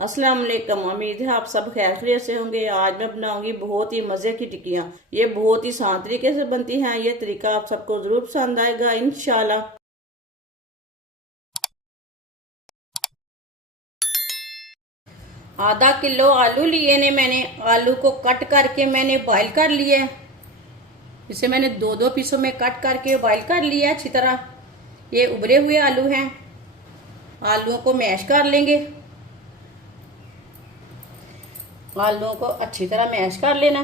अस्सलाम वालेकुम। उम्मीद है आप सब खैर खैरियत से होंगे। आज मैं बनाऊंगी बहुत ही मज़े की टिक्कियाँ। ये बहुत ही आसान तरीके से बनती हैं। ये तरीका आप सबको ज़रूर पसंद आएगा इंशाल्लाह। आधा किलो आलू लिए ने मैंने। आलू को कट करके मैंने बॉईल कर लिया है। इसे मैंने दो दो पीसों में कट करके बॉईल कर लिया अच्छी तरह। ये उबले हुए आलू हैं। आलूओं को मैश कर लेंगे। आलूओं को अच्छी तरह मैश कर लेना।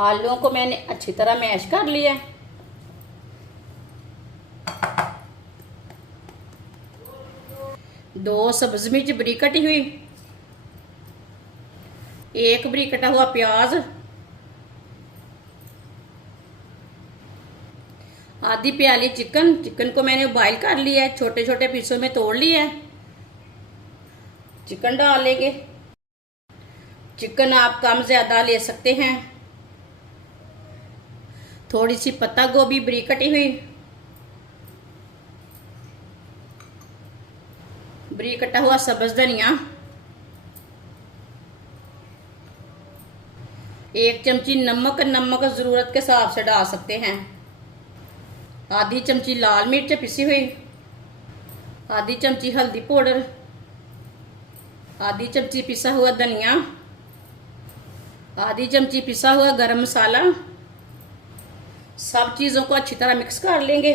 आलूओं को मैंने अच्छी तरह मैश कर लिया है। दो सब्ज मिर्च बरीक कटी हुई, एक बरीक कटा हुआ प्याज, आधी प्याली चिकन। चिकन को मैंने बॉईल कर लिया है, छोटे छोटे पीसों में तोड़ लिया है। चिकन डालेंगे। चिकन आप कम ज्यादा ले सकते हैं। थोड़ी सी पत्ता गोभी बरीक कटी हुई, बरीक कटा हुआ सब्ज धनिया, एक चमची नमक। नमक जरूरत के हिसाब से डाल सकते हैं। आधी चमची लाल मिर्च पिसी हुई, आधी चमची हल्दी पाउडर, आधी चमची पिसा हुआ धनिया, आधी चमची पिसा हुआ गरम मसाला। सब चीज़ों को अच्छी तरह मिक्स कर लेंगे।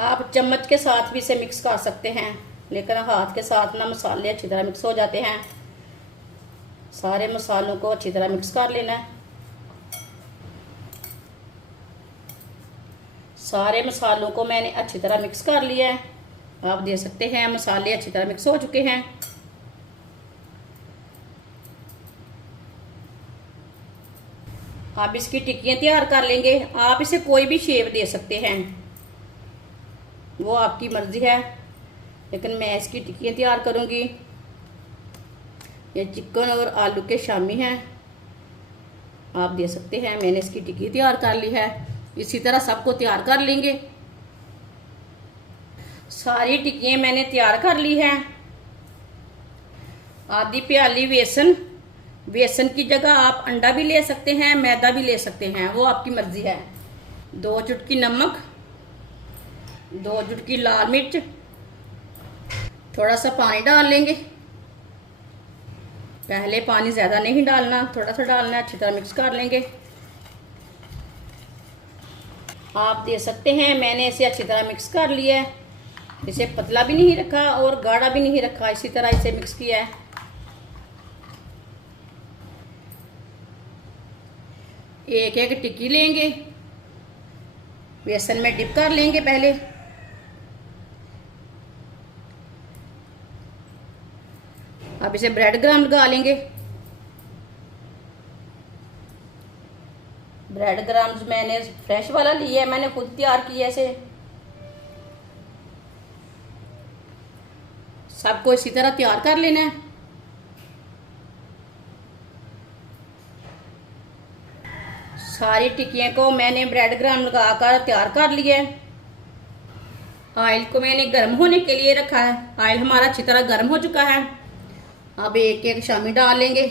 आप चम्मच के साथ भी इसे मिक्स कर सकते हैं, लेकिन हाथ के साथ ना मसाले अच्छी तरह मिक्स हो जाते हैं। सारे मसालों को अच्छी तरह मिक्स कर लेना है। सारे मसालों को मैंने अच्छी तरह मिक्स कर लिया है। आप देख सकते हैं मसाले अच्छी तरह मिक्स हो चुके हैं। आप इसकी टिक्कियाँ तैयार कर लेंगे। आप इसे कोई भी शेप दे सकते हैं, वो आपकी मर्जी है, लेकिन मैं इसकी टिक्कियाँ तैयार करूँगी। ये चिकन और आलू के शामी हैं। आप देख सकते हैं मैंने इसकी टिक्की तैयार कर ली है। इसी तरह सबको तैयार कर लेंगे। सारी टिक्कियाँ मैंने तैयार कर ली है। आधी प्याली बेसन। बेसन की जगह आप अंडा भी ले सकते हैं, मैदा भी ले सकते हैं, वो आपकी मर्जी है। दो चुटकी नमक, दो चुटकी लाल मिर्च, थोड़ा सा पानी डाल लेंगे। पहले पानी ज़्यादा नहीं डालना, थोड़ा सा डालना है। अच्छी तरह मिक्स कर लेंगे। आप देख सकते हैं मैंने इसे अच्छी तरह मिक्स कर लिया है। इसे पतला भी नहीं रखा और गाढ़ा भी नहीं रखा, इसी तरह इसे मिक्स किया है। एक एक टिक्की लेंगे, बेसन में डिप कर लेंगे पहले। अब इसे ब्रेड क्रम्ब लगा लेंगे। ब्रेड क्रम्स मैंने फ्रेश वाला लिया है, मैंने खुद तैयार किया इसे। सबको इसी तरह तैयार कर लेना है। सारी टिक्कियों को मैंने ब्रेड क्रम्ब लगाकर तैयार कर लिया है। ऑयल को मैंने गर्म होने के लिए रखा है। ऑयल हमारा अच्छी तरह गर्म हो चुका है। अब एक एक शामी डाल लेंगे।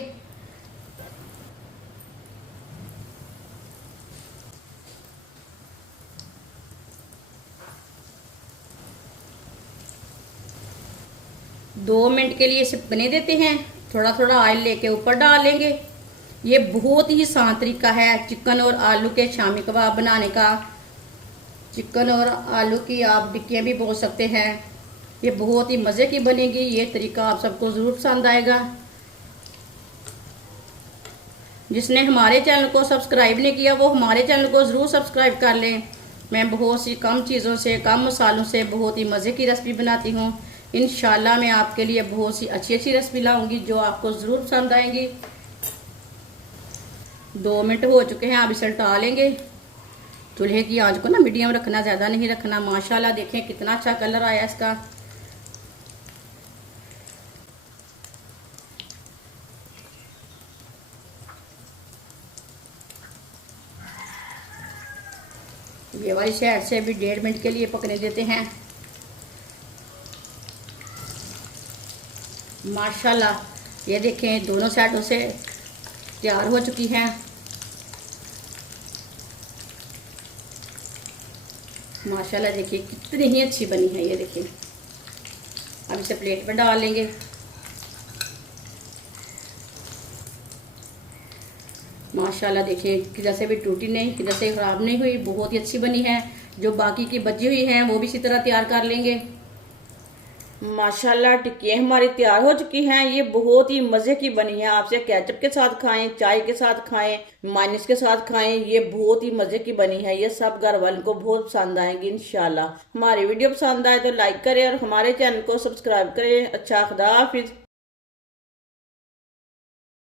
दो मिनट के लिए इसे पकने देते हैं। थोड़ा थोड़ा ऑयल लेके ऊपर डाल लेंगे। ये बहुत ही आसान तरीका है चिकन और आलू के शामी कबाब बनाने का। चिकन और आलू की आप टिक्कियाँ भी बोल सकते हैं। ये बहुत ही मज़े की बनेगी। ये तरीका आप सबको ज़रूर पसंद आएगा। जिसने हमारे चैनल को सब्सक्राइब नहीं किया वो हमारे चैनल को ज़रूर सब्सक्राइब कर लें। मैं बहुत सी कम चीज़ों से, कम मसालों से बहुत ही मज़े की रेसिपी बनाती हूँ। इंशाल्लाह मैं आपके लिए बहुत सी अच्छी अच्छी रेसिपी लाऊंगी जो आपको ज़रूर पसंद आएंगी। 2 मिनट हो चुके हैं। अब इसे उल्टा लेंगे। चूल्हे की आंच को ना मीडियम रखना, ज़्यादा नहीं रखना। माशाल्लाह देखें कितना अच्छा कलर आया इसका। ये वाली साइड से भी 1.5 मिनट के लिए पकने देते हैं। माशाल्लाह ये देखें दोनों साइडों से तैयार हो चुकी हैं। माशाल्लाह देखिए कितनी ही अच्छी बनी है। ये देखिए अब इसे प्लेट में डाल लेंगे। माशाल्लाह देखिए किधर से भी टूटी नहीं, किधर से ख़राब नहीं हुई, बहुत ही अच्छी बनी है। जो बाकी की बची हुई हैं वो भी इसी तरह तैयार कर लेंगे। माशाल्लाह टिक्कियाँ हमारी तैयार हो चुकी हैं। ये बहुत ही मज़े की बनी है। आपसे केचप के साथ खाएं, चाय के साथ खाएं, माइनस के साथ खाएं, ये बहुत ही मज़े की बनी है। ये सब घर वालों को बहुत पसंद आएंगी इंशाल्लाह। हमारी वीडियो पसंद आए तो लाइक करें और हमारे चैनल को सब्सक्राइब करें। अच्छा, खुदा हाफिज़।